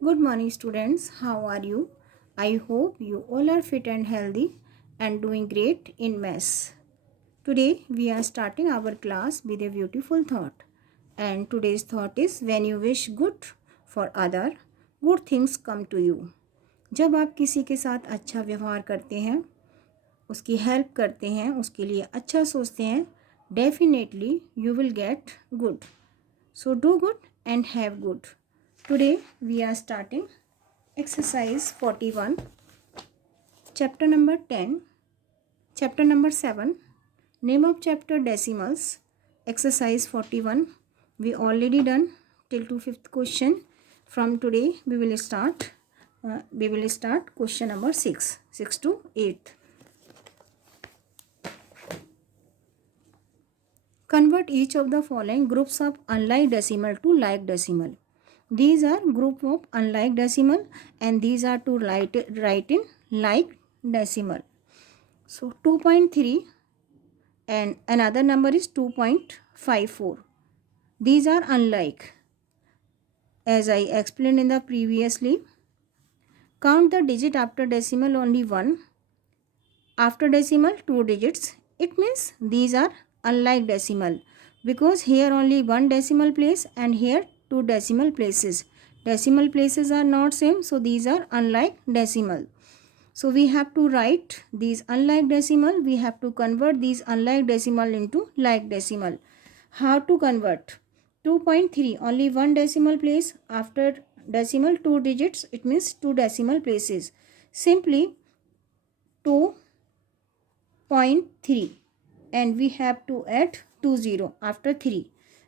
Good morning, students. How are you? I hope you all are fit and healthy and doing great in mess. Today, we are starting our class with a beautiful thought. And today's thought is when you wish good for other, good things come to you. जब आप किसी के साथ अच्छा व्यवहार करते हैं, उसकी हेल्प करते हैं, उसके लिए अच्छा सोचते हैं, definitely you will get good. So do good and have good. Today we are starting exercise 41, chapter number 10, chapter number 7, name of chapter decimals, exercise 41. We already done till to fifth question. From today we will start question number 6 to 8. Convert each of the following groups of unlike decimal to like decimal. These are group of unlike decimal and these are to write in like decimal. So 2.3 and another number is 2.54. These are unlike. As I explained in the previously, count the digit after decimal only 1. After decimal 2 digits. It means these are unlike decimal because here only one decimal place and here two decimal places. Decimal places are not same, so these are unlike decimal. So we have to write these unlike decimal. We have to convert these unlike decimal into like decimal. How to convert? 2.3 only one decimal place. After decimal 2 digits, it means two decimal places. Simply 2.3 and we have to add 20 after 3.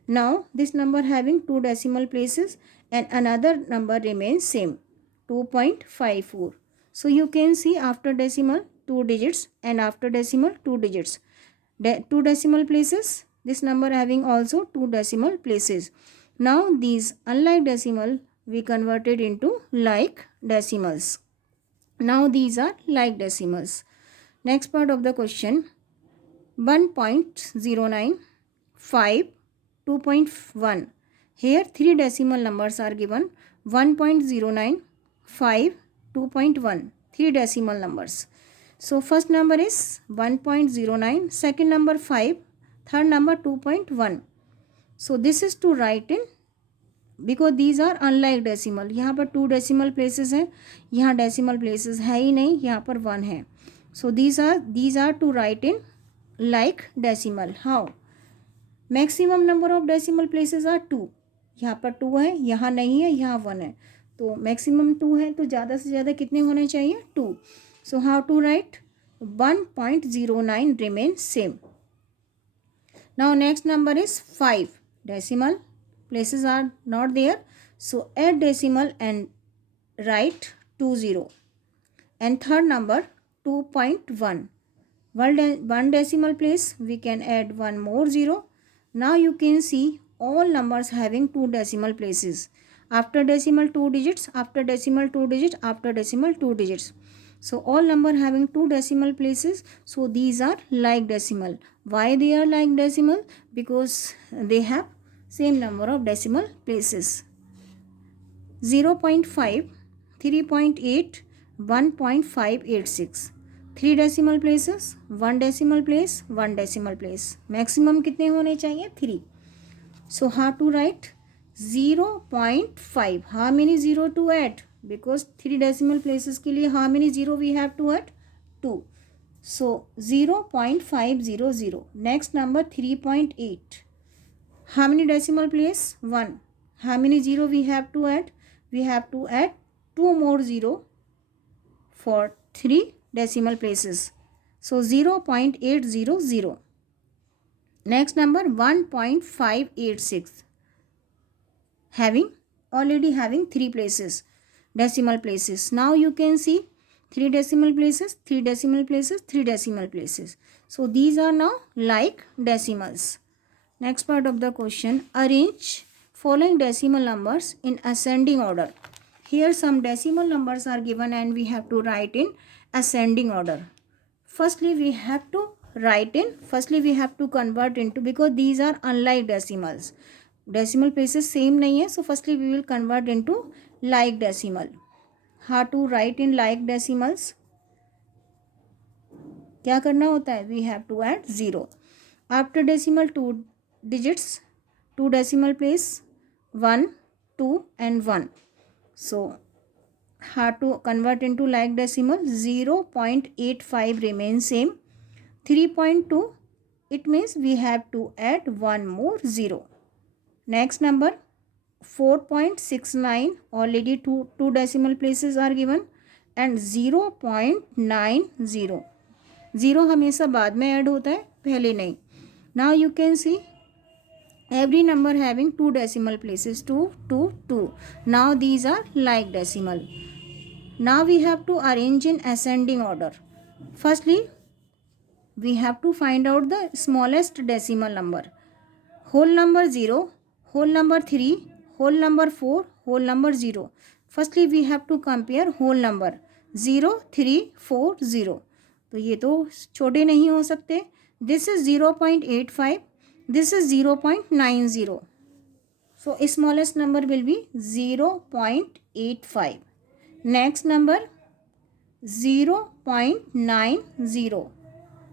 Now this number having two decimal places and another number remains same, 2.54. So you can see after decimal 2 digits and after decimal 2 digits. Two decimal places, this number having also two decimal places. Now these unlike decimal we converted into like decimals. Now these are like decimals. Next part of the question, 1.09, 5, 2.1. Here three decimal numbers are given, 1.09, 5, 2.1. Three decimal numbers. So first number is 1.09, second number 5, third number 2.1. So this is to write in because these are unlike decimal. यहाँ पर two decimal places हैं, यहाँ decimal places है ही नहीं, यहाँ पर 1 है. So these are to write in like decimal. How? Maximum number of decimal places are 2. यहाँ पर 2 है, यहाँ नहीं है, यहाँ 1 है. तो maximum 2 है तो ज़्यादा से ज़्यादा कितने होने चाहिए? 2. So how to write? 1.09 remains same. Now next number is 5. Decimal places are not there. So add decimal and write 20. And third number 2.1. One decimal place we can add one more 0. Now you can see all numbers having two decimal places. After decimal 2 digits, after decimal 2 digits, after decimal 2 digits. So all number having two decimal places. So these are like decimal. Why they are like decimal? Because they have same number of decimal places. 0.5, 3.8, 1.586. 3 decimal places, 1 decimal place, 1 decimal place. Maximum कितने होने चाहिए? 3. So how to write? 0.5. How many 0 to add? Because 3 decimal places के लिए how many 0 we have to add? 2. So 0.500. Next number 3.8. How many decimal place? 1. How many 0 we have to add? We have to add 2 more 0 for 3 decimal places. So 0.800. Next number 1.586. Already having 3 places, decimal places. Now you can see 3 decimal places, 3 decimal places, 3 decimal places. So these are now like decimals. Next part of the question, arrange following decimal numbers in ascending order. Here some decimal numbers are given and we have to write in ascending order. Firstly we have to convert into, because these are unlike decimals. Decimal places same नहीं है, so firstly we will convert into like decimal. How to write in like decimals? क्या करना होता है? We have to add 0 after decimal, 2 digits, 2 decimal place, 1, 2 and 1. So how to convert into like decimal? 0.85 remains same. 3.2, it means we have to add one more 0. Next number 4.69, already two decimal places are given, and 0.90. 0 हमेशा बाद में add होता है, पहले नहीं. Now you can see every number having 2 decimal places, 2, 2, 2. Now these are like decimal. Now we have to arrange in ascending order. Firstly, we have to find out the smallest decimal number. Whole number 0, whole number 3, whole number 4, whole number 0. Firstly we have to compare whole number 0, 3, 4, 0. तो ये तो छोटे नहीं हो सकते. This is 0.85, this is 0.90. So smallest number will be 0.85. Next number 0.90.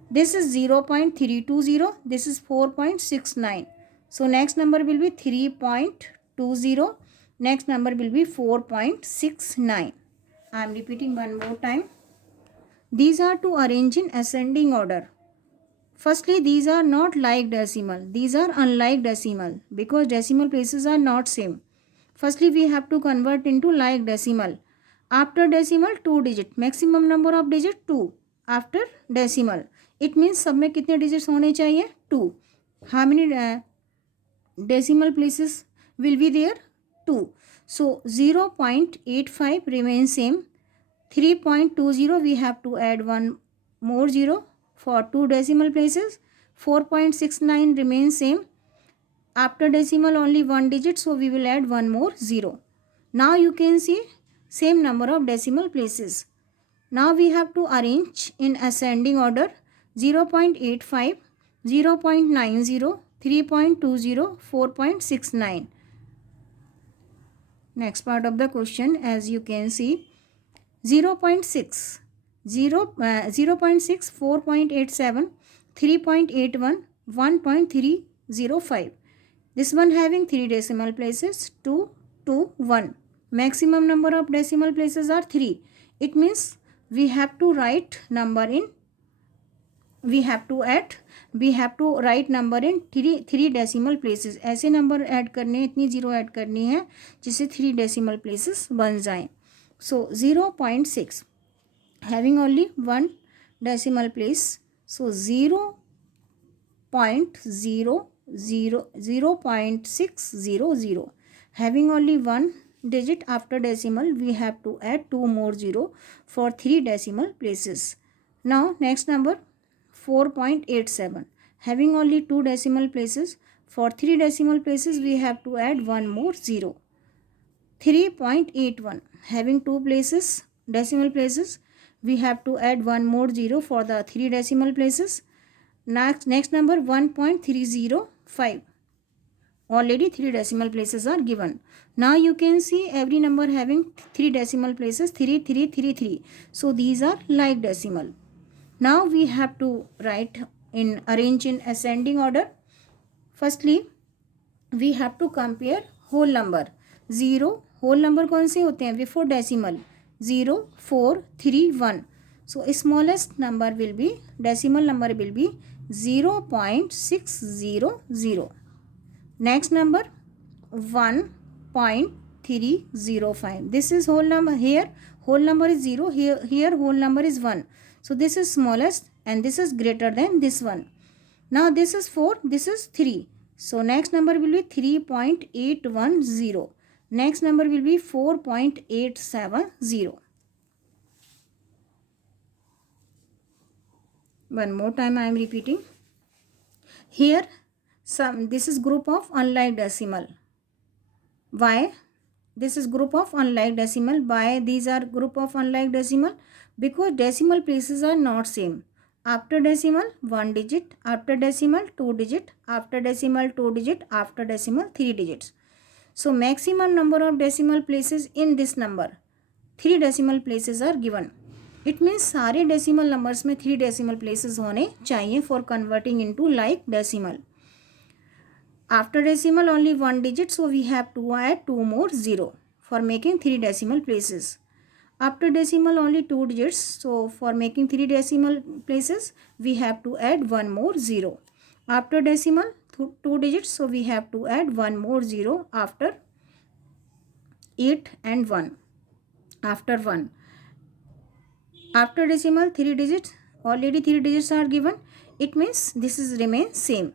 This is 0.320. This is 4.69. So next number will be 3.20. Next number will be 4.69. I am repeating one more time. These are to arrange in ascending order. Firstly, these are not like decimal. These are unlike decimal because decimal places are not same. Firstly, we have to convert into like decimal. After decimal 2 digit. Maximum number of digit 2. After decimal. It means सब में कितने digits होने चाहिए? 2. How many decimal places will be there? 2. So 0.85 remains same. 3.20 we have to add one more 0 for 2 decimal places. 4.69 remains same. After decimal only 1 digit, so we will add one more 0. Now you can see same number of decimal places. Now we have to arrange in ascending order. 0.85, 0.90, 3.20, 4.69. Next part of the question, as you can see, 0.6, 0.6, 4.87, 3.81, 1.305. This one having 3 decimal places, 2, 2, 1. Maximum number of decimal places are 3. It means we have to write number in, we have to write number in 3 decimal places. ऐसे number add करने, इतनी zero add करनी है जिससे 3 decimal places बन जाएं. So 0.6 having only 1 decimal place. So 0.600 having only 1 digit after decimal, we have to add 2 more 0 for 3 decimal places. Now next number 4.87 having only 2 decimal places. For 3 decimal places we have to add one more 0. 3.81 having 2 places, decimal places, we have to add one more 0 for the 3 decimal places. Next number 1.305. Already 3 decimal places are given. Now you can see every number having 3 decimal places, 3, 3, 3, 3. So these are like decimal. Now we have to write in, arrange in ascending order. Firstly, we have to compare whole number. 0, whole number कौन से होते हैं? Before decimal. 0, 4, 3, 1. So smallest number will be, decimal number will be 0.600. Next number 1.305. This is whole number. Here whole number is 0. Here whole number is 1. So this is smallest and this is greater than this one. Now this is 4. This is 3. So next number will be 3.810. Next number will be 4.870. One more time I am repeating. Here this is group of unlike decimal. Why? This is group of unlike decimal. Why these are group of unlike decimal? Because decimal places are not same. After decimal 1 digit, after decimal 2 digit, after decimal 2 digit, after decimal 3 digits. So maximum number of decimal places in this number, 3 decimal places are given. It means सारे decimal numbers में 3 decimal places होने चाहिए for converting into like decimal. After decimal only 1 digit, so we have to add 2 more 0 for making 3 decimal places. After decimal only 2 digits, so for making 3 decimal places we have to add 1 more 0. After decimal 2 digits, so we have to add 1 more 0 after 8 and 1. After 1. After decimal 3 digits, already 3 digits are given. It means this is remain same.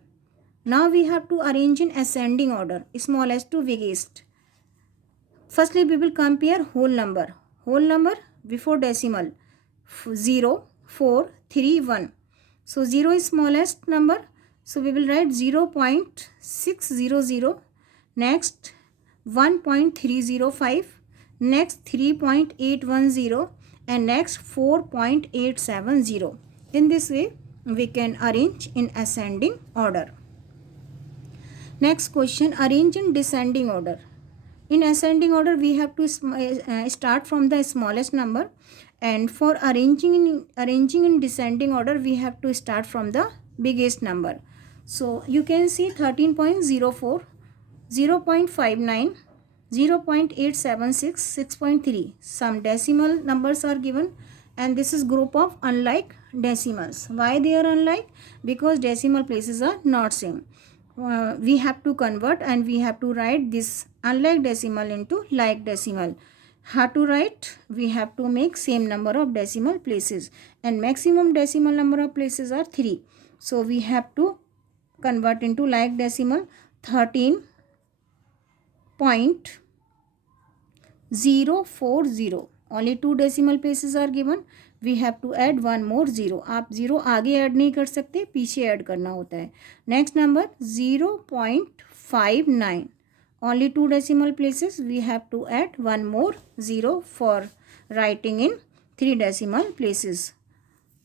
Now we have to arrange in ascending order, smallest to biggest. Firstly, we will compare whole number. Whole number before decimal 0, 4, 3, 1. So 0 is smallest number. So we will write 0.600. Next 1.305. Next 3.810. And next 4.870. In this way, we can arrange in ascending order. Next question, arrange in descending order. In ascending order, we have to start from the smallest number, and for arranging in descending order, we have to start from the biggest number. So you can see 13.04, 0.59, 0.876, 6.3. Some decimal numbers are given, and this is group of unlike decimals. Why they are unlike? Because decimal places are not same. We have to convert and we have to write this unlike decimal into like decimal. How to write? We have to make same number of decimal places, and maximum decimal number of places are 3. So we have to convert into like decimal. 13.040. Only 2 decimal places are given. We have to add 1 more 0. आप 0 आगे add नहीं कर सकते, पीछे add करना होता है. Next number 0.59. Only 2 decimal places. We have to add 1 more 0 for writing in 3 decimal places.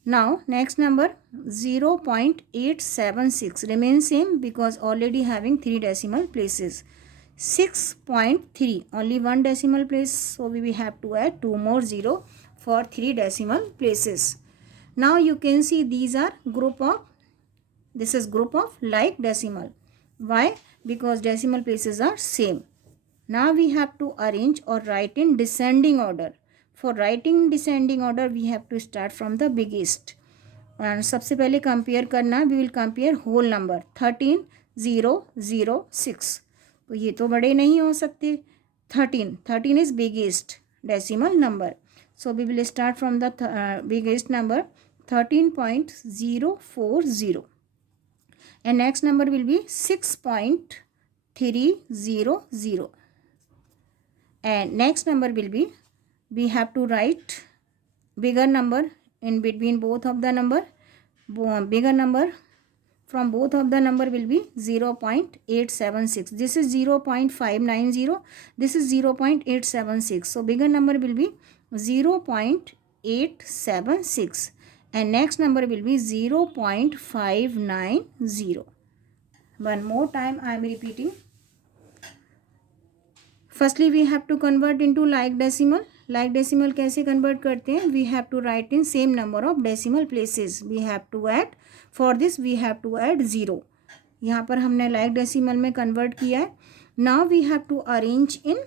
Now next number 0.876 remains same because already having 3 decimal places. 6.3, only 1 decimal place, so we have to add 2 more 0 for 3 decimal places. Now you can see these are group of, this is group of like decimal. Why? Because decimal places are same. Now we have to arrange or write in descending order. For writing descending order, we have to start from the biggest. And सबसे पहले compare करना, we will compare whole number 13,006. तो ये तो बड़े नहीं हो सकते. 13 is biggest decimal number. So we will start from the biggest number 13.040. And next number will be 6.300. And next number will be, we have to write bigger number in between both of the number. Bigger number from both of the number will be 0.876. This is 0.590. This is 0.876. So bigger number will be 0.876. And next number will be 0.590. One more time I am repeating. Firstly, we have to convert into like decimal. Like decimal कैसे convert करते हैं? We have to write in same number of decimal places. We have to add, for this we have to add 0. यहाँ पर हमने like decimal में convert किया है. Now we have to arrange in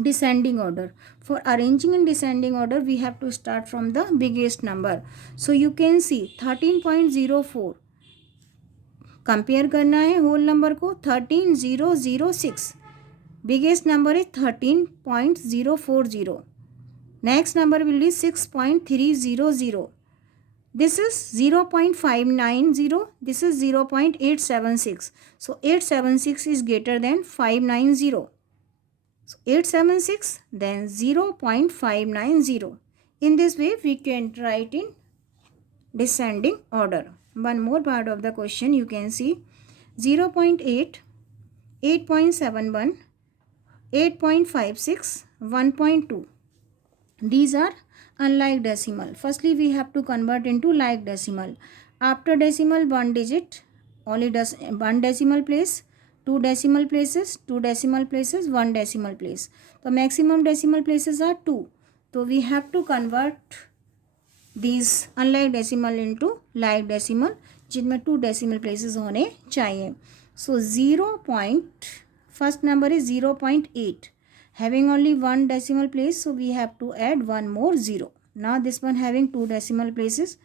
descending order. For arranging in descending order, we have to start from the biggest number. So you can see 13.04. Compare करना है whole number को. 13,006. Biggest number is 13.040. Next number will be 6.300. This is 0.590. This is 0.876. So 876 is greater than 590. So 876 then 0.590. In this way we can write in descending order. One more part of the question you can see 0.8, 8.71, 8.56, 1.2. These are unlike decimal. Firstly, we have to convert into like decimal. After decimal, 1 digit, only 1 decimal place. 2 decimal places, 2 decimal places, 1 decimal place. The maximum decimal places are 2. So we have to convert these unlike decimal into like decimal, जिनमें 2 decimal places होने चाहिए. So first number is 0.8. Having only 1 decimal place, so we have to add one more 0. Now this one having 2 decimal places.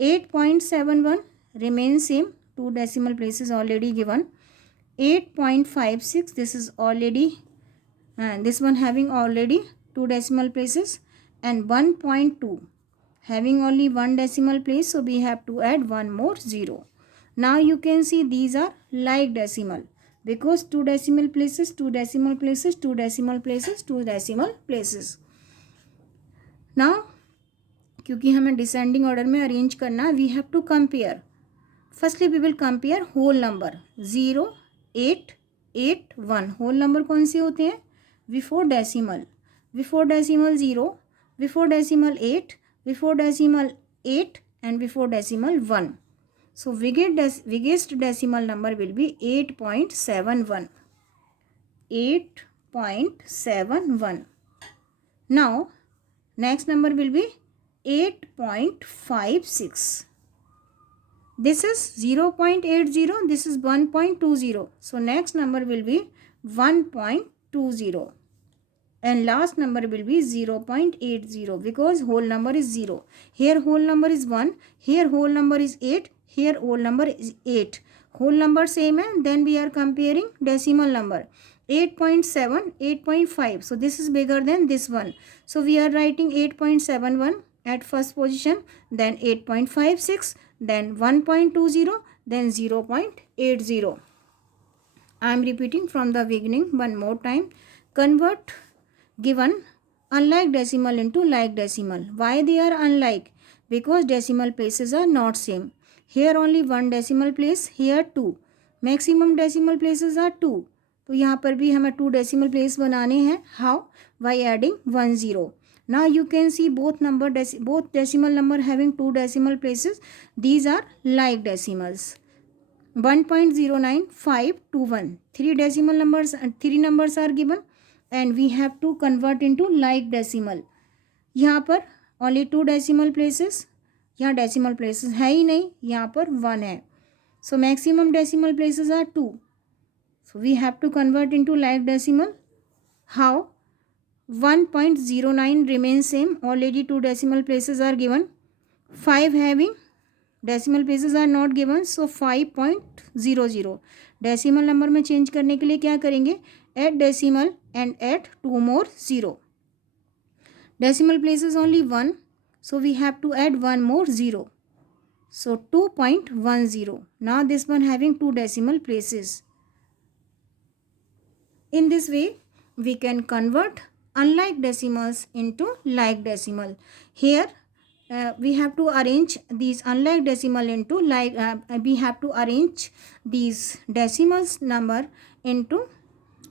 8.71 remains same, 2 decimal places already given. 8.56, this is already, this one having already 2 decimal places. And 1.2 having only 1 decimal place, so we have to add one more 0. Now you can see these are like decimal, because 2 decimal places, 2 decimal places, 2 decimal places, 2 decimal places. Now क्योंकि हमें descending order में arrange करना है, we have to compare. Firstly we will compare whole number 0, 8, 8, 1. Whole number कौन से होते हैं? Before decimal 0, before decimal 8, before decimal 8 and before decimal 1. So biggest decimal number will be 8.71. 8.71. Now next number will be 8.56. This is 0.80, this is 1.20. So next number will be 1.20 and last number will be 0.80, because whole number is 0. Here whole number is 1, here whole number is 8, here whole number is 8. Whole number same hai, then we are comparing decimal number. 8.7, 8.5. So this is bigger than this one. So we are writing 8.71 at first position, then 8.56, then 1.20, then 0.80. I am repeating from the beginning one more time. Convert given unlike decimal into like decimal. Why they are unlike? Because decimal places are not same. Here only 1 decimal place, here 2. Maximum decimal places are 2. तो यहाँ पर भी हमें 2 decimal place बनाने हैं. How? By adding 1 0. Now you can see both decimal number having 2 decimal places. These are like decimals. 1.09521. 3 decimal numbers and 3 numbers are given and we have to convert into like decimal. यहाँ पर only 2 decimal places. यहाँ decimal places है ही नहीं, यहाँ पर 1 है. So maximum decimal places are 2. So we have to convert into like decimal. How? 1.09 remains same. Already 2 decimal places are given. 5 having decimal places are not given. So 5.00. Decimal number में change करने के लिए क्या करेंगे? Add decimal and add 2 more 0. Decimal places only 1. So we have to add 1 more 0. So 2.10. Now this one having 2 decimal places. In this way, we can convert unlike decimals into like decimal. Here, we have to arrange these unlike decimal into like. We have to arrange these decimals number into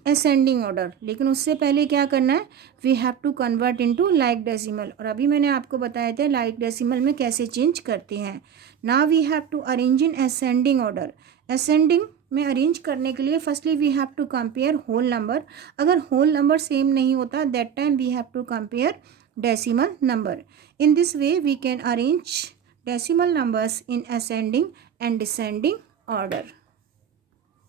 ascending order. लेकिन उससे पहले क्या करना है? We have to convert into like decimal. और अभी मैंने आपको बताया था like decimal में कैसे change करते हैं. Now we have to arrange in ascending order. Ascending में अरेंज करने के लिए firstly we have to compare whole number. अगर होल नंबर सेम नहीं होता that time we have to compare decimal number. In this way we can arrange decimal numbers in ascending and descending order.